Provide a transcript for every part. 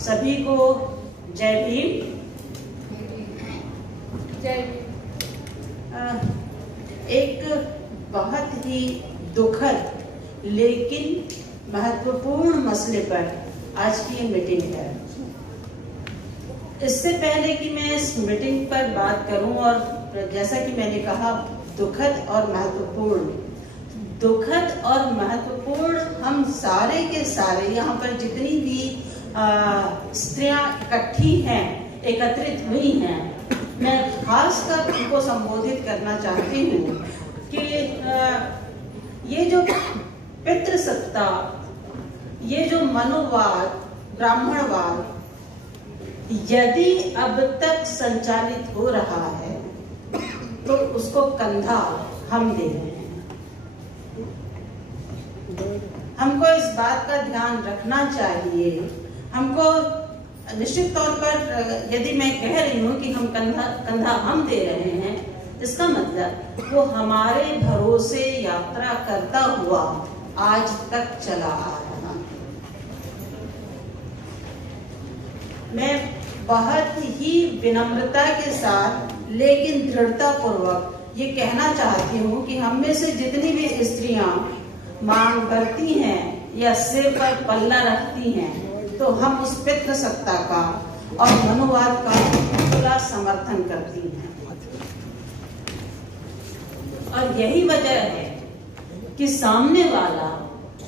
सभी को जय भीम। एक बहुत ही दुखद लेकिन महत्वपूर्ण मसले पर आज की ये मीटिंग है। इससे पहले कि मैं इस मीटिंग पर बात करूं, और जैसा कि मैंने कहा दुखद और महत्वपूर्ण हम सारे के सारे यहाँ पर जितनी भी स्त्रियां इकट्ठी हैं, एकत्रित हुई हैं, मैं खासकर उनको संबोधित करना चाहती हूँ कि ये जो पितृसत्ता, ये जो मनोवाद, ब्राह्मणवाद यदि अब तक संचालित हो रहा है तो उसको कंधा हम दे रहे हैं। हमको इस बात का ध्यान रखना चाहिए। हमको निश्चित तौर पर यदि मैं कह रही हूँ कि हम कंधा हम दे रहे हैं, इसका मतलब वो हमारे भरोसे यात्रा करता हुआ आज तक चला आ रहा है। मैं बहुत ही विनम्रता के साथ लेकिन दृढ़ता पूर्वक ये कहना चाहती हूँ कि हम में से जितनी भी स्त्रियां मांग करती हैं या सिर पर पल्ला रखती हैं, तो हम उस पितृसत्ता का और मनोवाद का खुला समर्थन करती हैं। और यही वजह है कि सामने वाला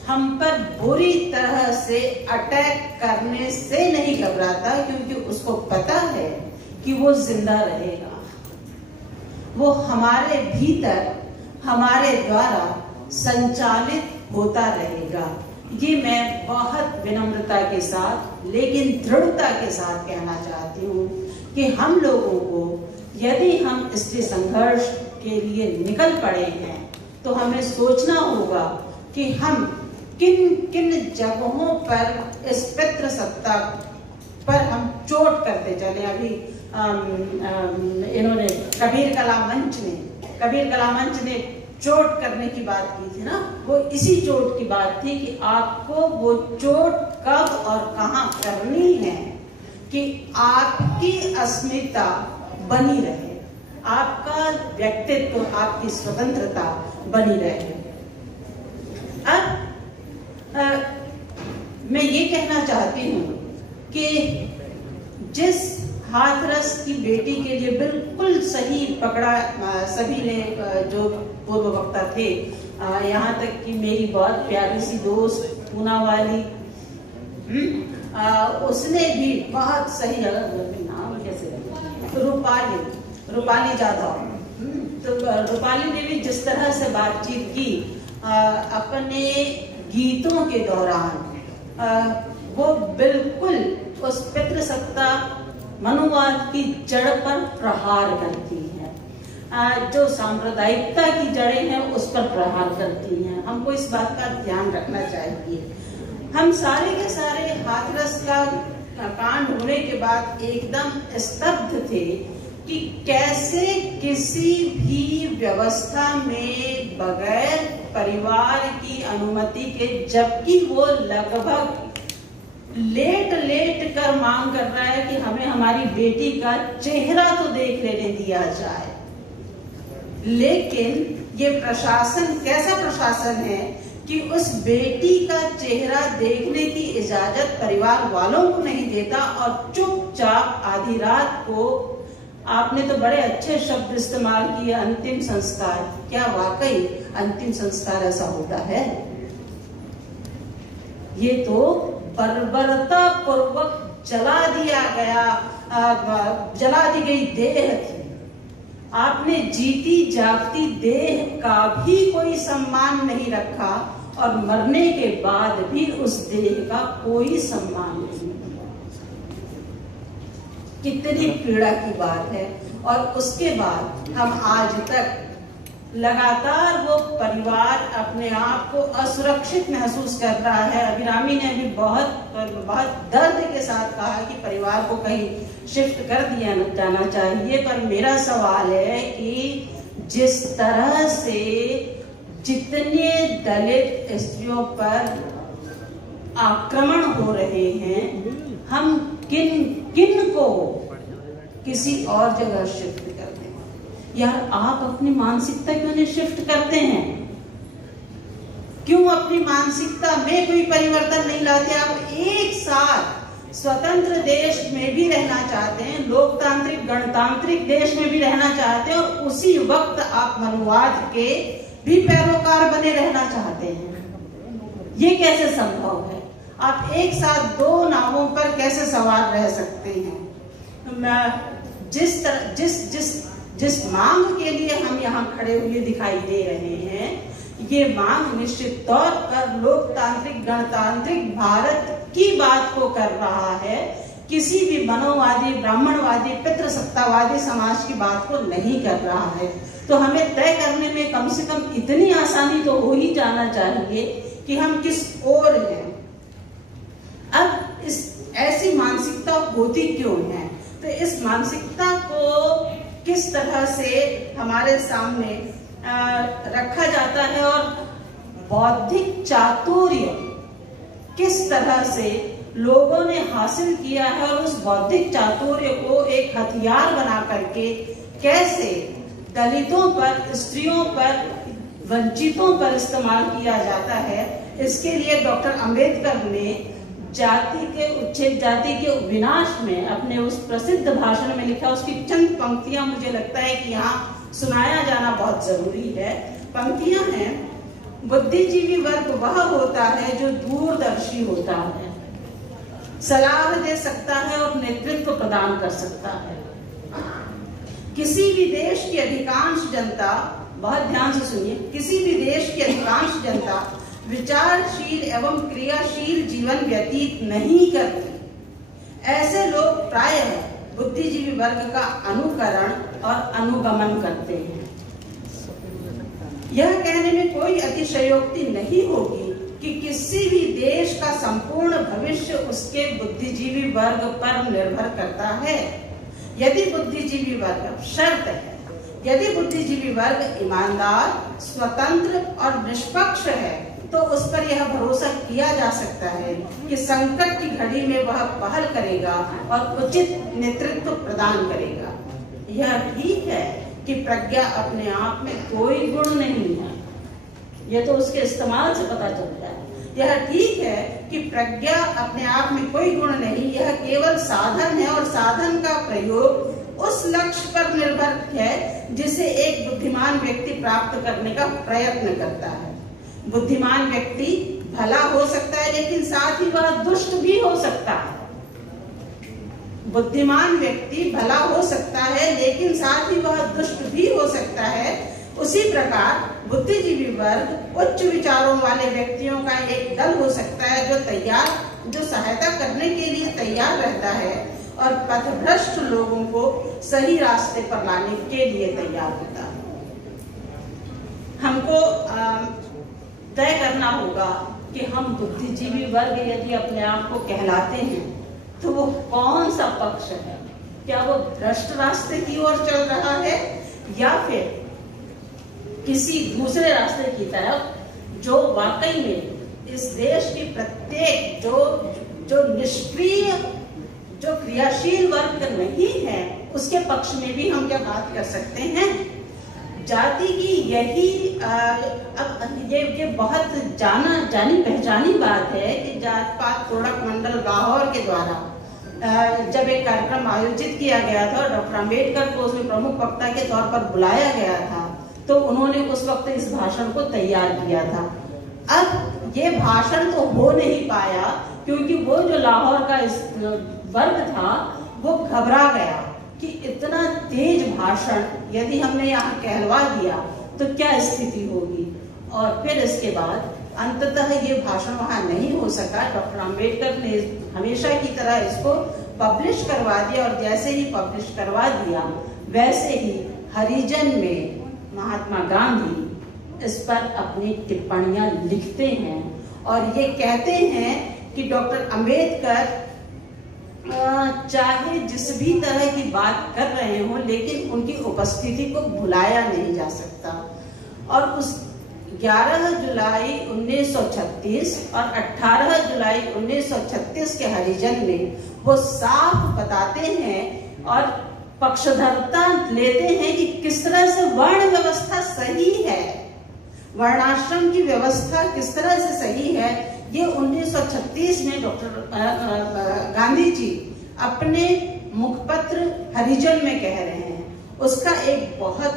हम पर बुरी तरह से अटैक करने से नहीं घबराता, क्योंकि उसको पता है कि वो जिंदा रहेगा, वो हमारे भीतर हमारे द्वारा संचालित होता रहेगा। ये मैं बहुत विनम्रता के साथ लेकिन दृढ़ता के साथ कहना चाहती हूँ कि हम लोगों को यदि हम स्त्री संघर्ष के लिए निकल पड़े हैं तो हमें सोचना होगा कि हम किन किन जगहों पर इस पितृसत्ता पर हम चोट करते चले। अभी इन्होंने कबीर कला मंच ने चोट करने की बात की थी ना, वो इसी चोट की बात थी कि आपको वो चोट कब और कहां करनी है कि आपकी अस्मिता बनी रहे, आपका व्यक्तित्व, आपकी स्वतंत्रता बनी रहे। अब मैं ये कहना चाहती हूँ कि जिस हाथरस की बेटी के लिए बिल्कुल सही पकड़ा सभी ने, जो पूर्व वक्ता थे, यहाँ तक कि मेरी बहुत प्यारी सी दोस्त पूना वाली, उसने भी बहुत सही, नाम कैसे, रूपाली जाधव, तो रूपाली ने भी जिस तरह से बातचीत की अपने गीतों के दौरान, वो बिल्कुल उस पितृसत्ता मनोवाद की जड़ पर प्रहार करती है, जो सांप्रदायिकता की जड़ें हैं उस पर प्रहार करती हैं। हमको इस बात का ध्यान रखना चाहिए। हम सारे के सारे हाथरस का कांड होने के बाद एकदम स्तब्ध थे कि कैसे किसी भी व्यवस्था में बगैर परिवार की अनुमति के, जबकि वो लगभग लेट कर मांग कर रहा है कि हमें हमारी बेटी का चेहरा तो देख लेने दिया जाए, लेकिन ये प्रशासन कैसा प्रशासन है कि उस बेटी का चेहरा देखने की इजाजत परिवार वालों को नहीं देता और चुपचाप आधी रात को, आपने तो बड़े अच्छे शब्द इस्तेमाल किए, अंतिम संस्कार। क्या वाकई अंतिम संस्कार ऐसा होता है? ये तो बर्बरता पूर्वक जला दी गई देह थी। आपने जीती जागती देह का भी कोई सम्मान नहीं रखा और मरने के बाद भी उस देह का कोई सम्मान नहीं। कितनी पीड़ा की बात है। और उसके बाद हम आज तक लगातार वो परिवार अपने आप को असुरक्षित महसूस कर रहा है। अभिरामी ने अभी बहुत दर्द के साथ कहा कि परिवार को कहीं शिफ्ट कर दिया जाना चाहिए, पर मेरा सवाल है कि जिस तरह से जितने दलित स्त्रियों पर आक्रमण हो रहे हैं, हम किन किन को किसी और जगह शिफ्ट करते हैं। यार आप अपनी मानसिकता क्यों नहीं शिफ्ट करते हैं? क्यों अपनी मानसिकता में कोई परिवर्तन नहीं लाते? आप एक साथ स्वतंत्र देश में भी रहना चाहते हैं, लोकतांत्रिक गणतांत्रिक देश में भी रहना चाहते हैं, और उसी वक्त आप मनुवाद के भी पैरोकार बने रहना चाहते हैं। ये कैसे संभव है? आप एक साथ दो नावों पर कैसे सवार रह सकते हैं? जिस मांग के लिए हम यहाँ खड़े हुए दिखाई दे रहे हैं, ये मांग निश्चित तौर पर लोकतांत्रिक गणतांत्रिक भारत की बात को कर रहा है, किसी भी मनोवादी ब्राह्मणवादी पितृसत्तावादी समाज की बात को नहीं कर रहा है। तो हमें तय करने में कम से कम इतनी आसानी तो हो ही जाना चाहिए कि हम किस ओर हैं। अब इस ऐसी मानसिकता होती क्यों है? तो इस मानसिकता को किस तरह से हमारे सामने रखा जाता है, और बौद्धिक चातुर्य किस तरह से लोगों ने हासिल किया है, और उस बौद्धिक चातुर्य को एक हथियार बना करके कैसे दलितों पर, स्त्रियों पर, वंचितों पर इस्तेमाल किया जाता है। इसके लिए डॉक्टर अंबेडकर ने जाति के उच्छेद, जाति के विनाश में अपने उस प्रसिद्ध भाषण में लिखा। उसकी चंद पंक्तियां मुझे लगता है कि यहाँ सुनाया जाना बहुत जरूरी है। पंक्तियां हैं, बुद्धिजीवी वर्ग वह होता है जो दूरदर्शी होता है, सलाह दे सकता है और नेतृत्व प्रदान कर सकता है। किसी भी देश की अधिकांश जनता, बहुत ध्यान से सुनिए, किसी भी देश की अधिकांश जनता विचारशील एवं क्रियाशील जीवन व्यतीत नहीं करती। ऐसे लोग प्रायः बुद्धिजीवी वर्ग का अनुकरण और अनुगमन करते हैं। यह कहने में कोई अतिशयोक्ति नहीं होगी कि किसी भी देश का संपूर्ण भविष्य उसके बुद्धिजीवी वर्ग पर निर्भर करता है। यदि बुद्धिजीवी वर्ग, शर्त है, यदि बुद्धिजीवी वर्ग ईमानदार, स्वतंत्र और निष्पक्ष है, तो उस पर यह भरोसा किया जा सकता है कि संकट की घड़ी में वह पहल करेगा और उचित नेतृत्व प्रदान करेगा। यह ठीक है कि प्रज्ञा अपने आप में कोई गुण नहीं है, यह तो उसके इस्तेमाल से पता चलता है। यह ठीक है कि प्रज्ञा अपने आप में कोई गुण नहीं, यह केवल साधन है, और साधन का प्रयोग उस लक्ष्य पर निर्भर है जिसे एक बुद्धिमान व्यक्ति प्राप्त करने का प्रयत्न करता है। बुद्धिमान व्यक्ति भला हो सकता है, लेकिन साथ ही वह दुष्ट भी हो सकता है। बुद्धिमान व्यक्ति भला हो सकता है, लेकिन साथ ही वह दुष्ट भी हो सकता है। उसी प्रकार बुद्धिजीवी वर्ग उच्च विचारों वाले व्यक्तियों का एक दल हो सकता है, जो सहायता करने के लिए तैयार रहता है और पथभ्रष्ट लोगों को सही रास्ते पर लाने के लिए तैयार होता है। हमको तय करना होगा कि हम बुद्धिजीवी वर्ग यदि अपने आप को कहलाते हैं, तो वो कौन सा पक्ष है? क्या वो भ्रष्ट रास्ते की ओर चल रहा है, या फिर किसी दूसरे रास्ते की तरफ जो वाकई में इस देश की प्रत्येक जो निष्क्रिय, जो क्रियाशील वर्ग नहीं है, उसके पक्ष में भी हम क्या बात कर सकते हैं? जाति की यही ये बहुत जानी पहचानी बात है कि जात पात तोड़क मंडल गाहौर के द्वारा जब एक कार्यक्रम आयोजित किया गया था, डॉक्टर अंबेडकर को उसमें प्रमुख वक्ता के तौर पर बुलाया गया था, तो उन्होंने उस वक्त इस भाषण को तैयार किया था। अब ये भाषण तो हो नहीं पाया, क्योंकि वो जो लाहौर का इस वर्ग था वो घबरा गया कि इतना तेज भाषण यदि हमने यहाँ कहलवा दिया तो क्या स्थिति होगी। और फिर इसके बाद अंततः ये भाषण वहाँ नहीं हो सका। डॉक्टर अंबेडकर ने हमेशा की तरह इसको पब्लिश करवा दिया, और जैसे ही पब्लिश करवा दिया वैसे ही हरिजन में महात्मा गांधी इस पर अपनी टिप्पणियां लिखते हैं और ये कहते हैं कि डॉक्टर अंबेडकर चाहे जिस भी तरह की बात कर रहे हो, लेकिन उनकी उपस्थिति को भुलाया नहीं जा सकता। और उस 11 जुलाई 1936 और 18 जुलाई 1936 के हरिजन में वो साफ बताते हैं और पक्षधरता लेते हैं कि किस तरह से वर्ण व्यवस्था सही है, वर्णाश्रम की व्यवस्था किस तरह से सही है। ये 1936 में डॉक्टर गांधी जी अपने मुखपत्र हरिजन में कह रहे हैं। उसका एक बहुत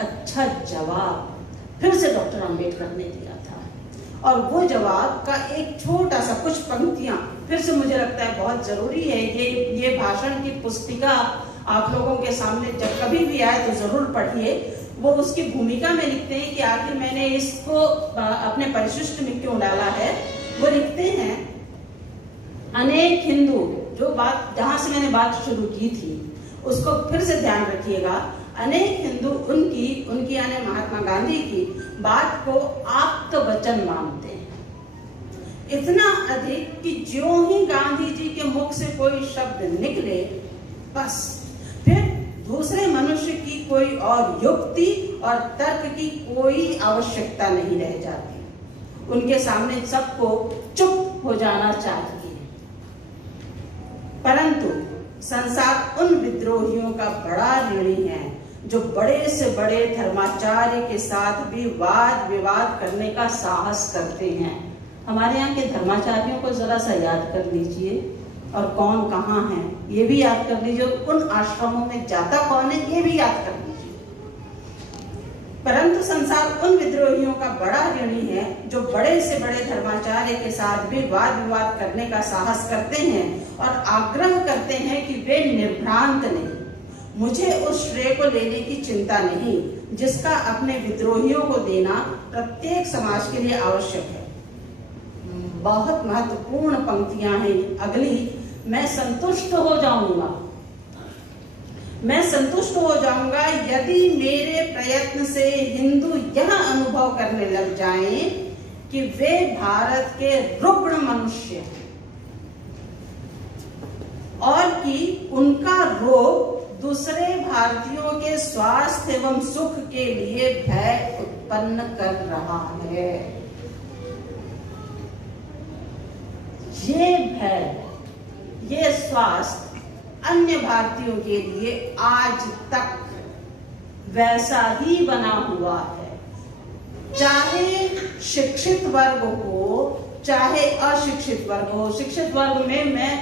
अच्छा जवाब फिर से डॉक्टर अंबेडकर ने दिया था और वो जवाब का एक छोटा सा कुछ पंक्तियां फिर से मुझे लगता है बहुत जरूरी है। ये भाषण की पुस्तिका आप लोगों के सामने जब कभी भी आए तो जरूर पढ़िए। वो उसकी भूमिका में लिखते हैं कि आखिर मैंने इसको अपने परिशिष्ट में क्यों डाला है। वो लिखते हैं, अनेक हिंदू, जो बात जहां से मैंने बात शुरू की थी उसको फिर से ध्यान रखिएगा, अनेक हिंदू उनकी यानी महात्मा गांधी की बात को आप्त वचन मानते हैं, इतना अधिक कि ज्यों ही गांधी जी के मुख से कोई शब्द निकले बस फिर दूसरे मनुष्य की कोई और युक्ति और तर्क की कोई आवश्यकता नहीं रह जाती। उनके सामने सबको चुप हो जाना चाहिए। परंतु संसार उन विद्रोहियों का बड़ा ऋणी है जो बड़े से बड़े धर्माचार्य के साथ भी वाद विवाद करने का साहस करते हैं। हमारे यहाँ के धर्माचार्यों को जरा सा याद कर लीजिए और कौन कहाँ है ये भी याद कर लीजिए, उन आश्रमों में जाता कौन है ये भी याद कर लीजिए। परंतु संसार उन विद्रोहियों का बड़ा ऋणी है जो बड़े से बड़े धर्माचार्य के साथ भी वाद विवाद करने का साहस करते हैं और आग्रह करते हैं कि वे निर्भ्रांत नहीं। मुझे उस श्रेय को लेने की चिंता नहीं जिसका अपने विद्रोहियों को देना प्रत्येक समाज के लिए आवश्यक है। बहुत महत्वपूर्ण पंक्तियां हैं अगली। मैं संतुष्ट हो जाऊंगा, मैं संतुष्ट हो जाऊंगा यदि मेरे प्रयत्न से हिंदू यह अनुभव करने लग जाएं कि वे भारत के रुग्ण मनुष्य हैं और कि उनका रोग दूसरे भारतीयों के स्वास्थ्य एवं सुख के लिए भय उत्पन्न कर रहा है। ये भय, ये स्वास्थ्य अन्य भारतीयों के लिए आज तक वैसा ही बना हुआ है, चाहे शिक्षित वर्ग हो चाहे अशिक्षित वर्ग हो। शिक्षित वर्ग में मैं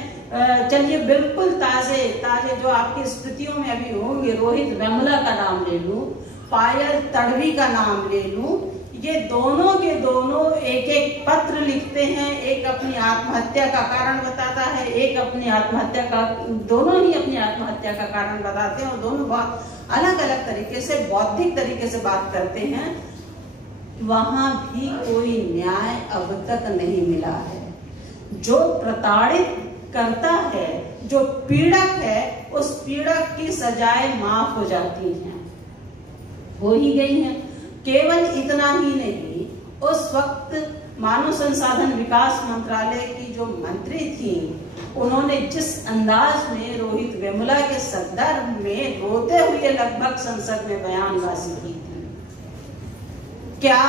चलिए बिल्कुल ताजे जो आपकी स्मृतियों में अभी होंगे, रोहित वेमुला का नाम ले लूं, पायल तड़वी का नाम ले लूं, ये दोनों के दोनों एक एक पत्र लिखते हैं। एक अपनी आत्महत्या का कारण बताता है, एक अपनी आत्महत्या का, दोनों ही अपनी आत्महत्या का कारण बताते हैं और दोनों बहुत अलग अलग तरीके से, बौद्धिक तरीके से बात करते हैं। वहां भी कोई न्याय अब तक नहीं मिला है। जो प्रताड़ित करता है, जो पीड़क है, उस पीड़क की सजाएं माफ हो जाती हैं, हो ही गई हैं। केवल इतना ही नहीं, उस वक्त मानव संसाधन विकास मंत्रालय की जो मंत्री थी, उन्होंने जिस अंदाज में रोहित वेमुला के संदर्भ में रोते हुए लगभग संसद में बयानबाजी की थी, क्या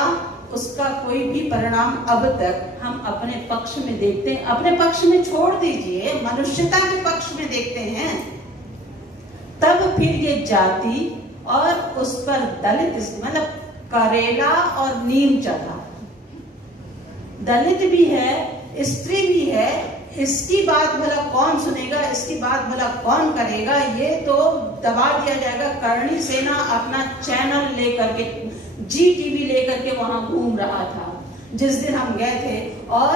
उसका कोई भी परिणाम अब तक हम अपने पक्ष में देखते हैं? अपने पक्ष में छोड़ दीजिए, मनुष्यता के पक्ष में देखते हैं। तब फिर ये जाति और उस पर दलित, मतलब करेला और नीम चढ़ा, दलित भी है, स्त्री भी है, इसकी बात भला कौन सुनेगा, इसकी बात भला कौन करेगा? ये तो दबा दिया जाएगा। करणी सेना अपना चैनल लेकर के, जी टीवी लेकर के वहां घूम रहा था जिस दिन हम गए थे, और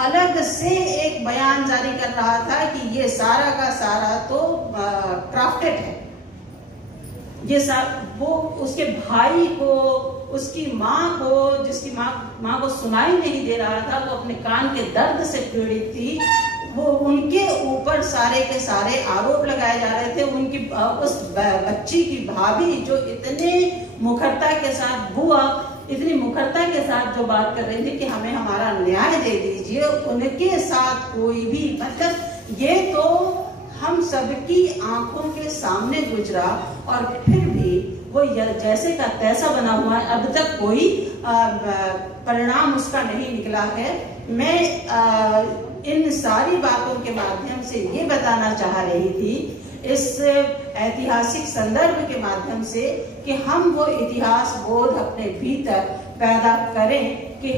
अलग से एक बयान जारी कर रहा था कि ये सारा का सारा तो क्राफ्टेड है। ये वो उसके भाई को, उसकी माँ को, जिसकी माँ को सुनाई नहीं दे रहा था, वो अपने कान के दर्द से पीड़ित थी, वो उनके ऊपर सारे के सारे आरोप लगाए जा रहे थे। उनकी उस बच्ची की भाभी जो इतने मुखरता के साथ, बुआ इतनी मुखरता के साथ जो बात कर रही थी कि हमें हमारा न्याय दे दीजिए, उनके साथ कोई भी, मतलब ये तो हम सबकी आंखों के सामने गुजरा। और फिर भी वो जैसे का तैसा बना हुआ है, अब तक कोई परिणाम उसका नहीं निकला है। मैं इन सारी बातों के माध्यम से ये बताना चाह रही थी, इस ऐतिहासिक संदर्भ के माध्यम से, कि हम वो इतिहास बोध अपने भीतर पैदा करें कि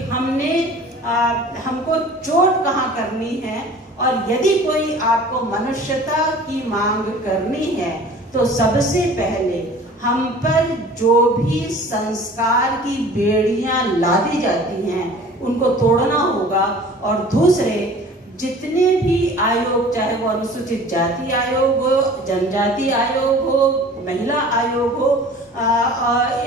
हमको चोट कहाँ करनी है, और यदि कोई आपको मनुष्यता की मांग करनी है तो सबसे पहले हम पर जो भी संस्कार की बेड़ियां लादी जाती हैं उनको तोड़ना होगा। और दूसरे जितने भी आयोग, चाहे वो अनुसूचित जाति आयोग हो, जनजाति आयोग हो, महिला आयोग हो,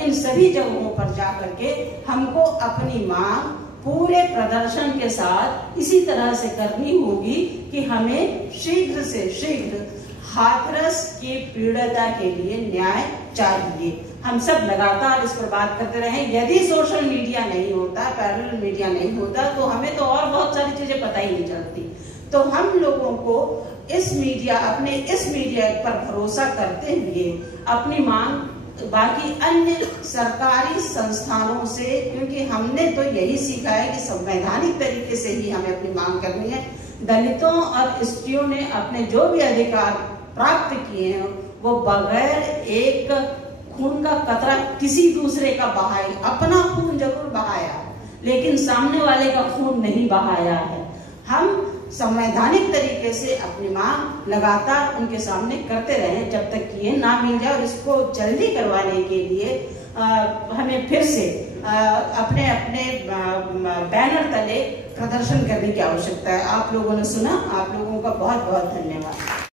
इन सभी जगहों पर जाकर के हमको अपनी मांग पूरे प्रदर्शन के साथ इसी तरह से करनी होगी कि हमें शीघ्र से शीघ्र हाथरस के पीड़िता के लिए न्याय चाहिए। हम सब लगातार इस पर बात करते रहे। यदि सोशल मीडिया नहीं होता, पैरेलल मीडिया नहीं होता, तो हमें तो और बहुत सारी चीजें पता ही नहीं चलती। तो हम लोगों को इस मीडिया पर भरोसा करते हुए अपनी मांग बाकी अन्य सरकारी संस्थानों से, क्योंकि हमने तो यही सीखा है कि संवैधानिक तरीके से ही हमें अपनी मांग करनी है। दलितों और स्त्रियों ने अपने जो भी अधिकार प्राप्त किए हैं वो बगैर एक खून का कतरा किसी दूसरे का बहाए, अपना खून जरूर बहाया लेकिन सामने वाले का खून नहीं बहाया है। हम संवैधानिक तरीके से अपनी मांग लगातार उनके सामने करते रहें जब तक कि ये ना मिल जाए। और इसको जल्दी करवाने के लिए हमें फिर से अपने अपने बैनर तले प्रदर्शन करने की आवश्यकता है। आप लोगों ने सुना, आप लोगों का बहुत बहुत धन्यवाद।